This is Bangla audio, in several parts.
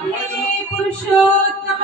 वंदे पुरुषोत्तम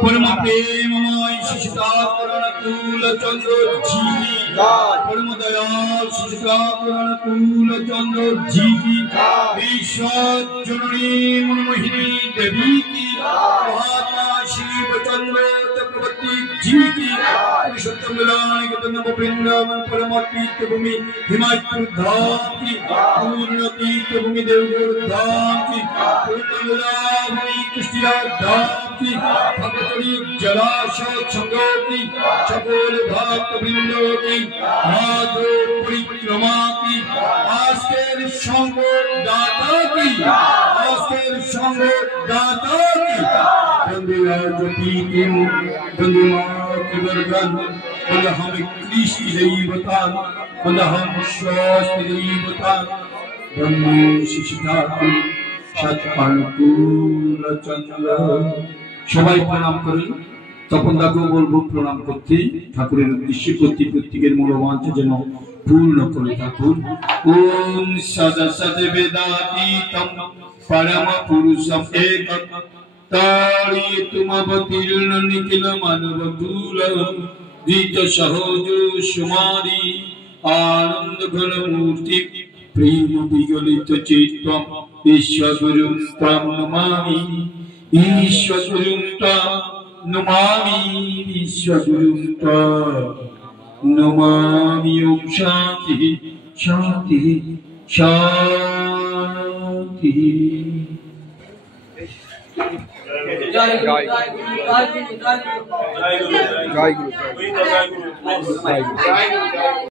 परम प्रेममय शिष्टाकरणकुल चंद्रोज्जीवी परम दयाल शिष्टाकरणकुल चंद्रोज्जीवी विश्वजननी मनमोहिनी देवी की महात्मा शिव चंद्र चक्रवर्ती जी की पुरुषोत्तम लानिकतनम वृंदावन परमातीत भूमि हिमाचल धाम की पूर्णतीत भूमि देवघर धाम की पूर्णभूमि कुष्टिया धाम की भक्तरी जलाशय छंदों की चकोल भक्त वृंदों की माधव परिक्रमा की आस्तेर शंभो दाता की आस्तेर शंभो दाता की बंदे आजती की बंदे माँ की बरगन बंदे हमें कृष्ण दैवतान बंदे हम स्वास्थ्य दैवतान बंदे शिष्टा की सत्पानुकूल चंद्र সবাই প্রণাম করুন তপন দাকেও বলবো প্রণাম করতে ঠাকুরের উদ্দেশ্যে প্রত্যেকের মনোবাঞ্ছা যেন পূর্ণ করে থাকুন ওম সদা সদে বেদাতীতম পরম পুরুষম একম তাড়ি তুমবতীর্ণ নিখিল মানব দুর্লভ দ্বিত সহজ সুমারি আনন্দ ঘন মূর্তি প্রেম বিগলিত চিত্তম ঈশ্বরগুরুং ত্বং নমামি ईश्वरं नमामि ईश्वरं नमामि ओम शांति शांति शांति। जय गुरु जय गुरु।